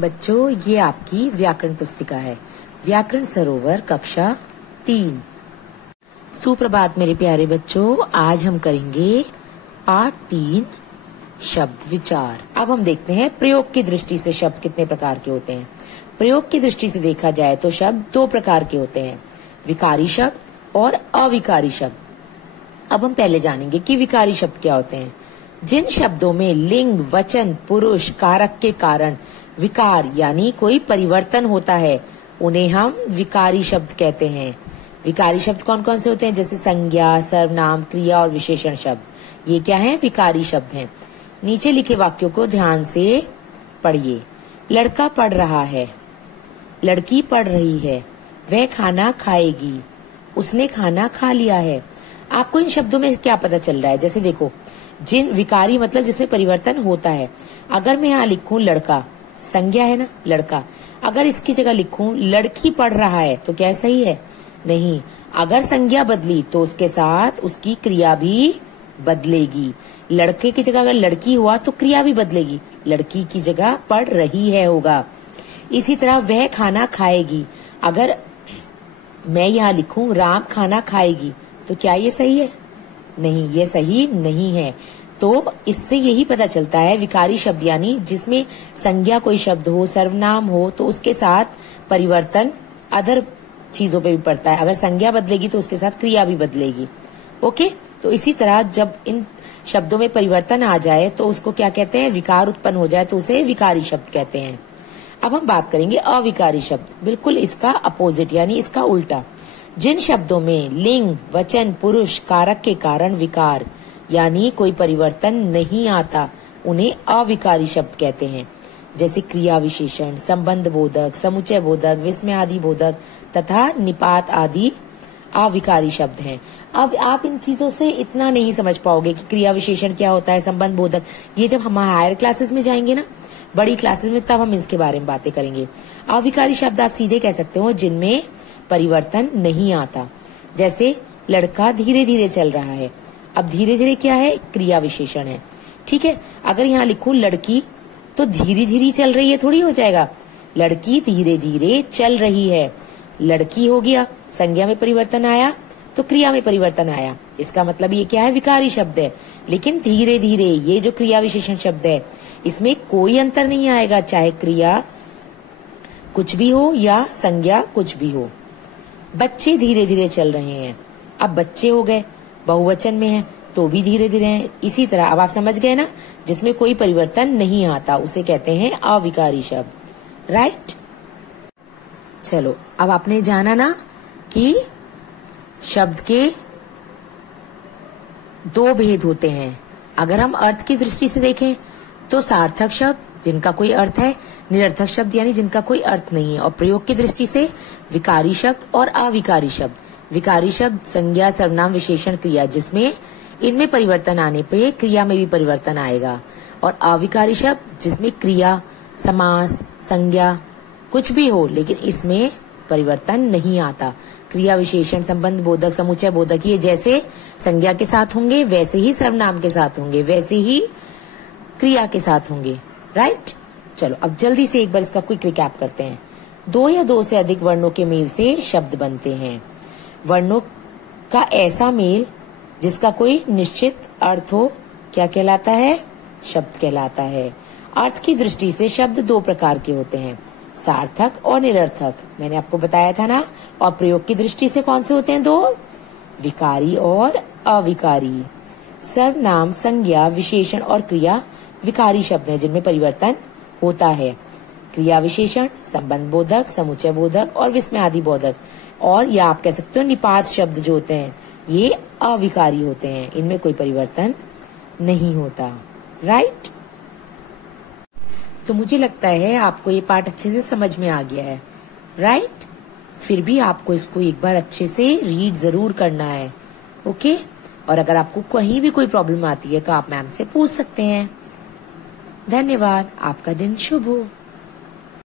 बच्चों, ये आपकी व्याकरण पुस्तिका है। व्याकरण सरोवर कक्षा 3। सुप्रभात मेरे प्यारे बच्चों, आज हम करेंगे पाठ 3 शब्द विचार। अब हम देखते हैं प्रयोग की दृष्टि से शब्द कितने प्रकार के होते हैं। प्रयोग की दृष्टि से देखा जाए तो शब्द 2 प्रकार के होते हैं, विकारी शब्द और अविकारी शब्द। अब हम पहले जानेंगे कि विकारी शब्द क्या होते हैं। जिन शब्दों में लिंग, वचन, पुरुष, कारक के कारण विकार यानी कोई परिवर्तन होता है, उन्हें हम विकारी शब्द कहते हैं। विकारी शब्द कौन कौन से होते हैं? जैसे संज्ञा, सर्वनाम, क्रिया और विशेषण शब्द। ये क्या है? विकारी शब्द हैं। नीचे लिखे वाक्यों को ध्यान से पढ़िए। लड़का पढ़ रहा है, लड़की पढ़ रही है, वह खाना खाएगी, उसने खाना खा लिया है। आपको इन शब्दों में क्या पता चल रहा है? जैसे देखो, जिन विकारी मतलब जिसमें परिवर्तन होता है। अगर मैं यहाँ लिखूं लड़का, संज्ञा है ना लड़का, अगर इसकी जगह लिखूं लड़की पढ़ रहा है तो क्या सही है? नहीं। अगर संज्ञा बदली तो उसके साथ उसकी क्रिया भी बदलेगी। लड़के की जगह अगर लड़की हुआ तो क्रिया भी बदलेगी, लड़की की जगह पढ़ रही है होगा। इसी तरह वह खाना खाएगी, अगर मैं यहाँ लिखूं राम खाना खाएगी तो क्या ये सही है? नहीं, ये सही नहीं है। तो इससे यही पता चलता है विकारी शब्द यानी जिसमें संज्ञा कोई शब्द हो, सर्वनाम हो, तो उसके साथ परिवर्तन अदर चीजों पे भी पड़ता है। अगर संज्ञा बदलेगी तो उसके साथ क्रिया भी बदलेगी। ओके, तो इसी तरह जब इन शब्दों में परिवर्तन आ जाए तो उसको क्या कहते हैं? विकार उत्पन्न हो जाए तो उसे विकारी शब्द कहते हैं। अब हम बात करेंगे अविकारी शब्द, बिल्कुल इसका अपोजिट यानी इसका उल्टा। जिन शब्दों में लिंग, वचन, पुरुष, कारक के कारण विकार यानी कोई परिवर्तन नहीं आता, उन्हें अविकारी शब्द कहते हैं। जैसे क्रिया विशेषण, संबंध बोधक, समुच्चय बोधक, विस्मय आदि बोधक तथा निपात आदि अविकारी शब्द हैं। अब आप इन चीजों से इतना नहीं समझ पाओगे कि क्रिया विशेषण क्या होता है, संबंध बोधक, ये जब हम हायर क्लासेस में जाएंगे ना, बड़ी क्लासेस में, तब हम इसके बारे में बातें करेंगे। अविकारी शब्द आप सीधे कह सकते हो जिनमें परिवर्तन नहीं आता। जैसे लड़का धीरे धीरे चल रहा है, अब धीरे धीरे क्या है? क्रिया विशेषण है। ठीक है, अगर यहाँ लिखूं लड़की तो धीरे धीरे चल रही है थोड़ी हो जाएगा, लड़की धीरे धीरे चल रही है, लड़की हो गया, संज्ञा में परिवर्तन आया तो क्रिया में परिवर्तन आया। इसका मतलब ये क्या है? विकारी शब्द है। लेकिन धीरे धीरे ये जो क्रिया विशेषण शब्द है इसमें कोई अंतर नहीं आएगा, चाहे क्रिया कुछ भी हो या संज्ञा कुछ भी हो। बच्चे धीरे धीरे चल रहे हैं, अब बच्चे हो गए, बहुवचन में है तो भी धीरे धीरे है। इसी तरह अब आप समझ गए ना, जिसमें कोई परिवर्तन नहीं आता उसे कहते हैं अविकारी शब्द। राइट, चलो अब आपने जाना ना कि शब्द के 2 भेद होते हैं। अगर हम अर्थ की दृष्टि से देखें तो सार्थक शब्द जिनका कोई अर्थ है, निरर्थक शब्द यानी जिनका कोई अर्थ नहीं है, और प्रयोग की दृष्टि से विकारी शब्द और अविकारी शब्द। विकारी शब्द संज्ञा, सर्वनाम, विशेषण, क्रिया, जिसमें इनमें परिवर्तन आने पे क्रिया में भी परिवर्तन आएगा, और अविकारी शब्द जिसमें क्रिया, समास, संज्ञा कुछ भी हो लेकिन इसमें परिवर्तन नहीं आता। क्रिया विशेषण, संबंध बोधक, समुच्चय बोधक ये जैसे संज्ञा के साथ होंगे वैसे ही सर्वनाम के साथ होंगे, वैसे ही क्रिया के साथ होंगे। राइट, चलो अब जल्दी से एक बार इसका क्विक रिकैप करते हैं। 2 या 2 से अधिक वर्णों के मेल से शब्द बनते हैं। वर्णों का ऐसा मेल जिसका कोई निश्चित अर्थ हो क्या कहलाता है? शब्द कहलाता है। अर्थ की दृष्टि से शब्द 2 प्रकार के होते हैं, सार्थक और निरर्थक, मैंने आपको बताया था ना। और प्रयोग की दृष्टि से कौन से होते हैं? 2, विकारी और अविकारी। सर्वनाम, संज्ञा, विशेषण और क्रिया विकारी शब्द हैं जिनमें परिवर्तन होता है। क्रिया विशेषण, संबंध बोधक, समुच्चय बोधक और विस्मय आदि बोधक, और या आप कह सकते हो निपात शब्द जो होते हैं ये अविकारी होते हैं, इनमें कोई परिवर्तन नहीं होता। राइट, तो मुझे लगता है आपको ये पाठ अच्छे से समझ में आ गया है। राइट, फिर भी आपको इसको एक बार अच्छे से रीड जरूर करना है। ओके, और अगर आपको कहीं भी कोई प्रॉब्लम आती है तो आप मैम से पूछ सकते हैं। धन्यवाद, आपका दिन शुभ हो।